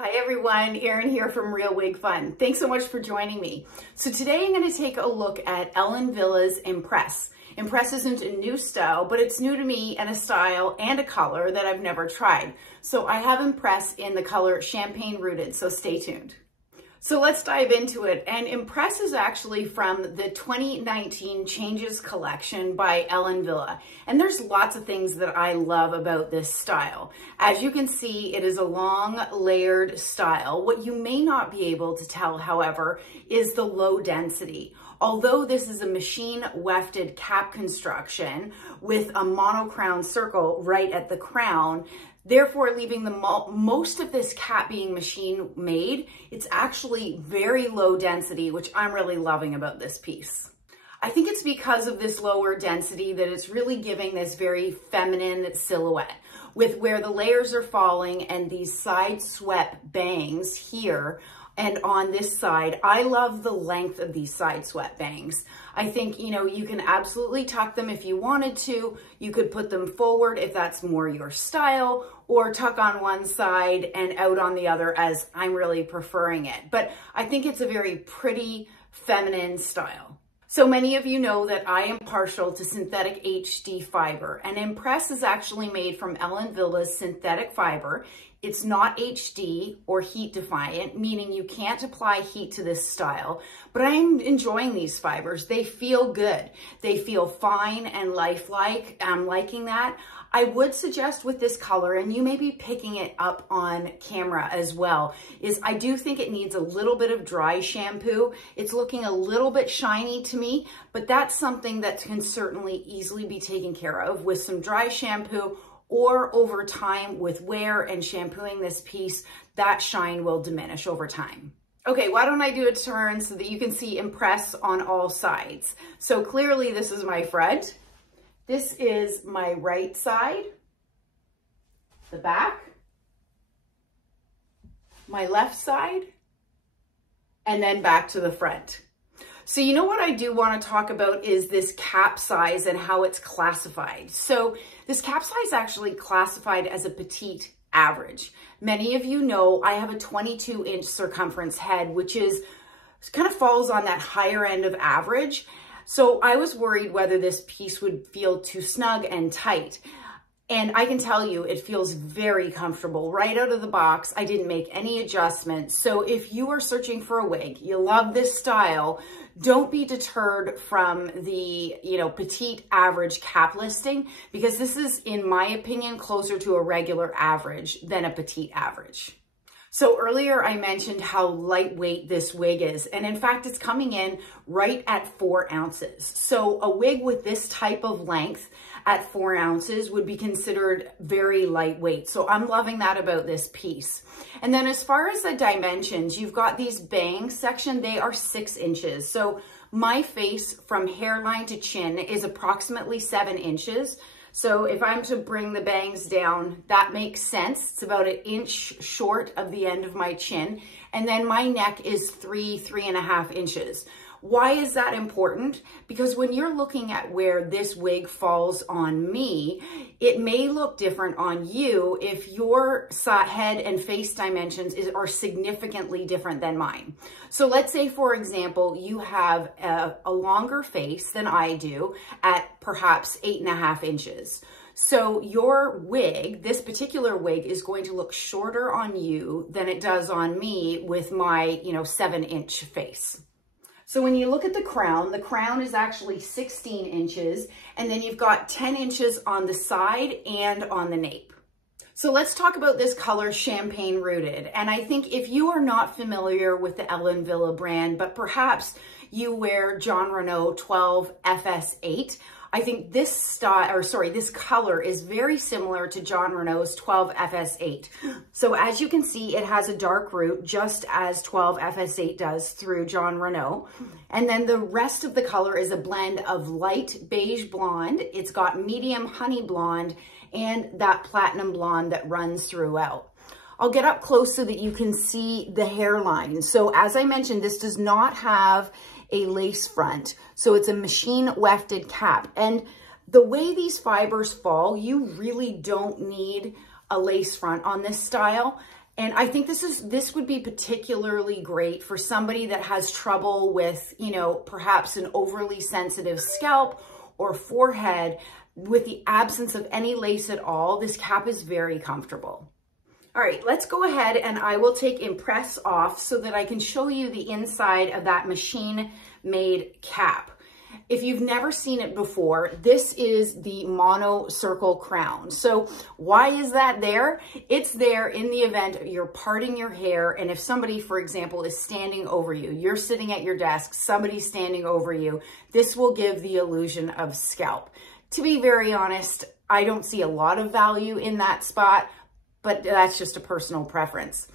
Hi everyone, Erin here from Real Wig Fun. Thanks so much for joining me. So today I'm going to take a look at Ellen Wille's Impress. Impress isn't a new style, but it's new to me and a style and a color that I've never tried. So I have Impress in the color Champagne Rooted, so stay tuned. So let's dive into it. And Impress is actually from the 2019 Changes collection by Ellen Wille. And there's lots of things that I love about this style. As you can see, it is a long layered style. What you may not be able to tell, however, is the low density. Although this is a machine wefted cap construction with a monocrown circle right at the crown, therefore leaving most of this cap being machine made, it's actually very low density, which I'm really loving about this piece. I think it's because of this lower density that it's really giving this very feminine silhouette with where the layers are falling and these side swept bangs here. And on this side, I love the length of these side swept bangs. I think, you can absolutely tuck them if you wanted to. You could put them forward if that's more your style, or tuck on one side and out on the other as I'm really preferring it. But I think it's a very pretty, feminine style. So many of you know that I am partial to synthetic HD fiber, and Impress is actually made from Ellen Wille's synthetic fiber. It's not HD or heat defiant, meaning you can't apply heat to this style, but I'm enjoying these fibers. They feel good. They feel fine and lifelike. I'm liking that. I would suggest with this color, and you may be picking it up on camera as well, is I do think it needs a little bit of dry shampoo. It's looking a little bit shiny to me, but that's something that can certainly easily be taken care of with some dry shampoo, or over time with wear and shampooing this piece, that shine will diminish over time. Okay, why don't I do a turn so that you can see Impress on all sides. So clearly this is my front. This is my right side, the back, my left side, and then back to the front. So you know what I do want to talk about is this cap size and how it's classified. So this cap size actually classified as a petite average. Many of you know I have a 22-inch circumference head, which kind of falls on that higher end of average. So I was worried whether this piece would feel too snug and tight. And I can tell you, it feels very comfortable right out of the box. I didn't make any adjustments. So if you are searching for a wig, you love this style, don't be deterred from the, petite average cap listing, because this is, in my opinion, closer to a regular average than a petite average. So earlier I mentioned how lightweight this wig is, and in fact it's coming in right at 4 ounces. So a wig with this type of length at 4 ounces would be considered very lightweight. So I'm loving that about this piece. And then as far as the dimensions, you've got these bangs section, they are 6 inches. So my face from hairline to chin is approximately 7 inches. So if I'm to bring the bangs down, that makes sense. It's about 1 inch short of the end of my chin. And then my neck is 3.5 inches. Why is that important? Because when you're looking at where this wig falls on me, it may look different on you if your head and face dimensions are significantly different than mine. So let's say, for example, you have a longer face than I do at perhaps 8.5 inches. So your wig, this particular wig, is going to look shorter on you than it does on me with my, 7-inch face. So when you look at the crown is actually 16 inches, and then you've got 10 inches on the side and on the nape. So let's talk about this color, Champagne Rooted. And I think if you are not familiar with the Ellen Wille brand, but perhaps you wear Jon Renau 12 FS8, I think this this color is very similar to Jon Renau's 12 FS8. So as you can see, it has a dark root, just as 12 FS8 does through Jon Renau. And then the rest of the color is a blend of light beige blonde. It's got medium honey blonde and that platinum blonde that runs throughout. I'll get up close so that you can see the hairline. So as I mentioned, this does not have a lace front. So it's a machine wefted cap. And the way these fibers fall, you really don't need a lace front on this style. And I think this would be particularly great for somebody that has trouble with, you know, perhaps an overly sensitive scalp or forehead. With the absence of any lace at all, this cap is very comfortable. All right, let's go ahead and I will take Impress off so that I can show you the inside of that machine-made cap. If you've never seen it before, this is the mono circle crown. So why is that there? It's there in the event you're parting your hair, and if somebody, for example, is standing over you, you're sitting at your desk, somebody's standing over you, this will give the illusion of scalp. To be very honest, I don't see a lot of value in that spot, but that's just a personal preference.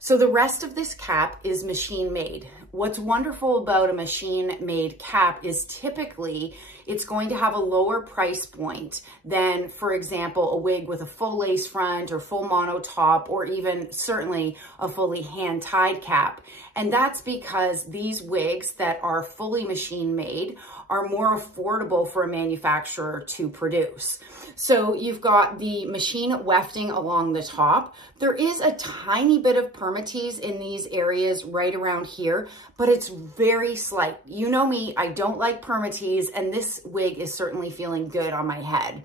So the rest of this cap is machine made. What's wonderful about a machine made cap is typically it's going to have a lower price point than, for example, a wig with a full lace front or full mono top, or even certainly a fully hand tied cap. And that's because these wigs that are fully machine made are more affordable for a manufacturer to produce. So you've got the machine wefting along the top. There is a tiny bit of permatease in these areas right around here, but it's very slight. You know me, I don't like permatease, and this wig is certainly feeling good on my head.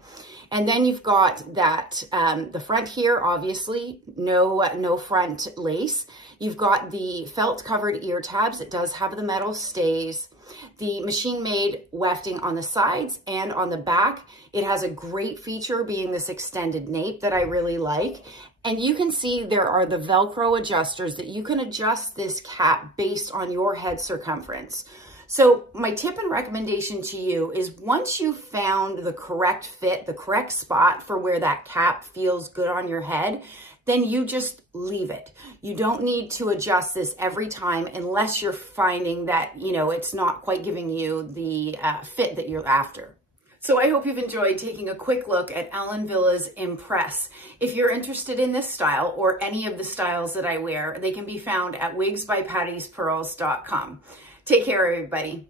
And then you've got that, the front here, obviously, no front lace. You've got the felt covered ear tabs. It does have the metal stays. The machine made wefting on the sides and on the back. It has a great feature being this extended nape that I really like. And you can see there are the Velcro adjusters that you can adjust this cap based on your head circumference. So my tip and recommendation to you is once you've found the correct fit, the correct spot for where that cap feels good on your head, then you just leave it. You don't need to adjust this every time unless you're finding that, you know, it's not quite giving you the fit that you're after. So I hope you've enjoyed taking a quick look at Ellen Villa's Impress. If you're interested in this style or any of the styles that I wear, they can be found at wigsbypattispearls.com. Take care, everybody.